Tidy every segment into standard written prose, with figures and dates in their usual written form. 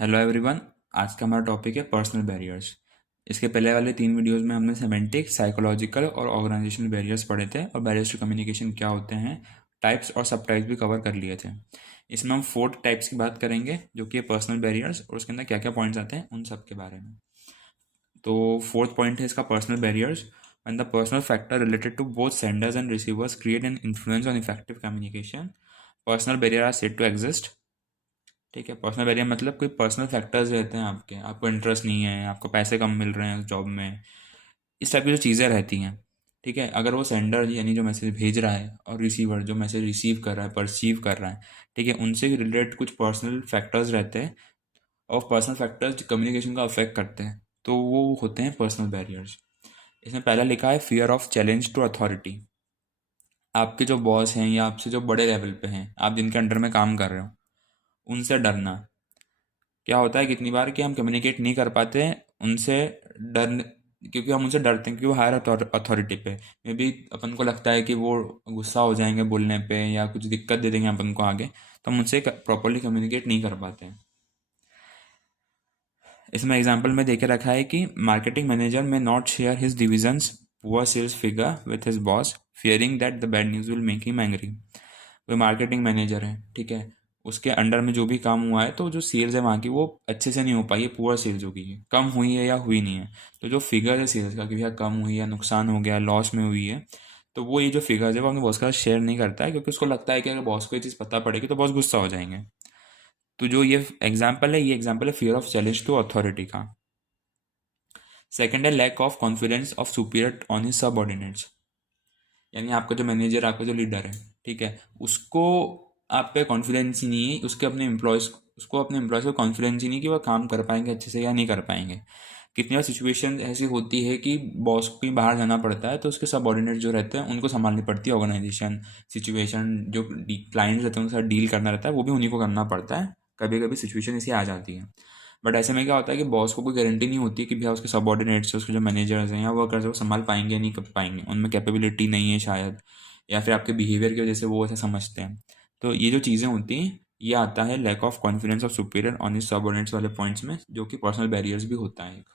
Hello everyone. आज का हमारा टॉपिक है पर्सनल बैरियर्स। इसके पहले वाले 3 वीडियोस में हमने सेमेंटिक, साइकोलॉजिकल और ऑर्गेनाइजेशनल बैरियर्स पढ़े थे और बैरियर्स टू कम्युनिकेशन क्या होते हैं, टाइप्स और सब टाइप्स भी कवर कर लिए थे। इसमें हम 4 टाइप्स की बात करेंगे जो कि है पर्सनल बैरियर्स, और उसके अंदर क्या क्या पॉइंट्स आते हैं उन सब के बारे में। तो फोर्थ पॉइंट है इसका personal barriers. when the personal factor related to both senders and receivers create an influence on effective communication, personal barrier are said to exist। ठीक है, पर्सनल बैरियर मतलब कोई पर्सनल फैक्टर्स रहते हैं आपके, आपको इंटरेस्ट नहीं है, आपको पैसे कम मिल रहे हैं जॉब में, इस टाइप की जो चीज़ें रहती हैं। ठीक है, अगर वो सेंडर यानी जो मैसेज भेज रहा है और रिसीवर जो मैसेज रिसीव कर रहा है, परसीव कर रहा है, ठीक है, उनसे रिलेटेड कुछ पर्सनल फैक्टर्स रहते हैं और पर्सनल फैक्टर्स कम्युनिकेशन का अफेक्ट करते हैं, तो वो होते हैं पर्सनल बैरियर्स। इसमें पहला लिखा है fear of challenge to authority. आपके जो बॉस हैं या आपसे जो बड़े लेवल पे हैं, आप जिनके अंडर में काम कर रहे हो, उनसे डरना। क्या होता है कितनी बार कि हम कम्युनिकेट नहीं कर पाते हैं उनसे, डर, क्योंकि हम उनसे डरते हैं क्योंकि वो हायर अथॉरिटी पे मे बी अपन को लगता है कि वो गुस्सा हो जाएंगे बोलने पे या कुछ दिक्कत दे देंगे अपन को आगे, तो हम उनसे प्रॉपरली कम्युनिकेट नहीं कर पाते हैं। इसमें एग्जांपल में देके रखा है कि marketing manager may not share his divisions poor sales figure with his boss fearing that the bad news will make him angry. कोई मार्केटिंग मैनेजर है, ठीक है, उसके अंडर में जो भी काम हुआ है तो जो सेल्स है वहाँ की वो अच्छे से नहीं हो पाई है, पुअर सेल्स हो गई है, कम हुई है या हुई नहीं है। तो जो फिगर है सेल्स का कि भैया कम हुई है, नुकसान हो गया, लॉस में हुई है, तो वो ये जो फिगर्स है वो अपने बॉस का शेयर नहीं करता है क्योंकि उसको लगता है कि अगर बॉस को ये चीज़ पता पड़ेगी तो बॉस गुस्सा हो जाएंगे। तो जो ये एग्जाम्पल है, ये एग्जाम्पल है fear of challenge to authority का। सेकंड है lack of confidence of superior on his subordinates. यानी आपका जो मैनेजर, आपका जो लीडर है, ठीक है, उसको आप पे कॉन्फिडेंस ही नहीं है, उसको अपने एम्प्लॉयज़ को कॉन्फिडेंस ही नहीं कि वह काम कर पाएंगे अच्छे से या नहीं कर पाएंगे। कितनी बार सिचुएशन ऐसी होती है कि बॉस को कहीं बाहर जाना पड़ता है तो उसके सबऑर्डिनेट जो रहते हैं उनको संभालनी पड़ती है ऑर्गेनाइजेशन, सिचुएशन, जो क्लाइंट्स रहते हैं उनके साथ डील करना रहता है वो भी उन्हीं को करना पड़ता है। कभी कभी सिचुएशन ऐसी आ जाती है, बट ऐसे में क्या होता है कि बॉस को कोई गारंटी नहीं होती कि भैया उसके सबऑर्डिनेट्स, उसके जो मैनेजर्स हैं या वर्कर्स हैं वो संभाल पाएंगे या नहीं कर पाएंगे, उनमें कैपेबिलिटी नहीं है शायद, या फिर आपके बिहेवियर की वजह से वो ऐसा समझते हैं। तो ये जो चीज़ें होती हैं ये आता है lack of confidence of superior on his subordinates वाले पॉइंट्स में, जो कि पर्सनल बैरियर्स भी होता है एक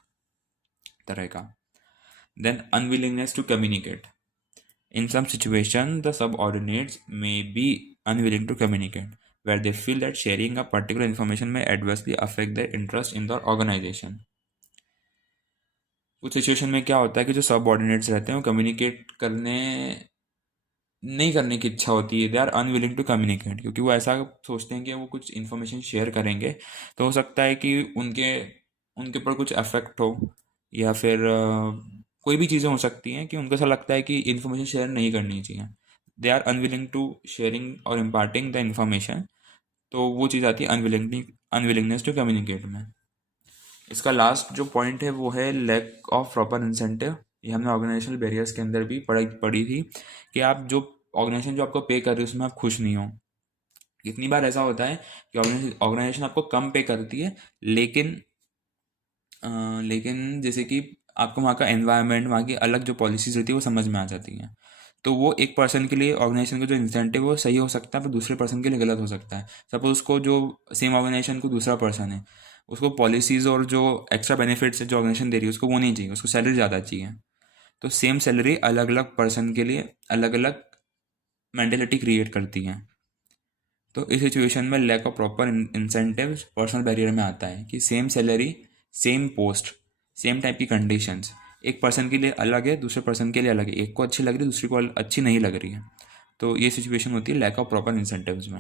तरह का। Then unwillingness to communicate. In some situations, the subordinates may be unwilling to communicate, where they feel that sharing a particular information may adversely affect their interest in the organization. कुछ situation में क्या होता है कि जो subordinates रहते हैं वो कम्युनिकेट करने नहीं करने की इच्छा होती है, they are unwilling to communicate, क्योंकि वो ऐसा सोचते हैं कि वो कुछ इन्फॉर्मेशन शेयर करेंगे तो हो सकता है कि उनके उनके ऊपर कुछ अफेक्ट हो, या फिर कोई भी चीज़ें हो सकती हैं कि उनको ऐसा लगता है कि इन्फॉर्मेशन शेयर नहीं करनी चाहिए। They are unwilling to sharing और इम्पार्टिंग द इन्फॉर्मेशन, तो वो चीज़ आती है अनविलिंगनेस टू कम्युनिकेट में। इसका लास्ट जो पॉइंट है वो है लैक ऑफ प्रॉपर इंसेंटिव। ये हमने ऑर्गेनाइजेशनल बैरियर्स के अंदर भी पढ़ी थी कि आप जो ऑर्गेनाइजेशन जो आपको पे कर रही है उसमें आप खुश नहीं हो। कितनी बार ऐसा होता है कि ऑर्गेनाइजेशन आपको कम पे करती है, लेकिन लेकिन जैसे कि आपको वहाँ का एनवायरनमेंट, वहाँ की अलग जो पॉलिसीज रहती है वो समझ में आ जाती हैं, तो वो एक पर्सन के लिए ऑर्गेनाइजेशन का जो इंसेंटिव है वो सही हो सकता है पर दूसरे पर्सन के लिए गलत हो सकता है। सपोज उसको जो सेम ऑर्गेनाइजेशन को दूसरा पर्सन है, उसको पॉलिसीज़ और जो एक्स्ट्रा बेनिफिट्स है जो ऑर्गेनाइजेशन दे रही है उसको वो नहीं चाहिए, उसको सैलरी ज़्यादा चाहिए। तो सेम सैलरी अलग अलग पर्सन के लिए अलग अलग मेंटेलिटी क्रिएट करती है। तो इस सिचुएशन में lack of proper incentives personal barrier में आता है कि same salary, same post, same type की कंडीशंस एक पर्सन के लिए अलग है, दूसरे पर्सन के लिए अलग है, एक को अच्छी लग रही है दूसरी को अच्छी नहीं लग रही है। तो ये सिचुएशन होती है लैक ऑफ प्रॉपर इंसेंटिव्स में।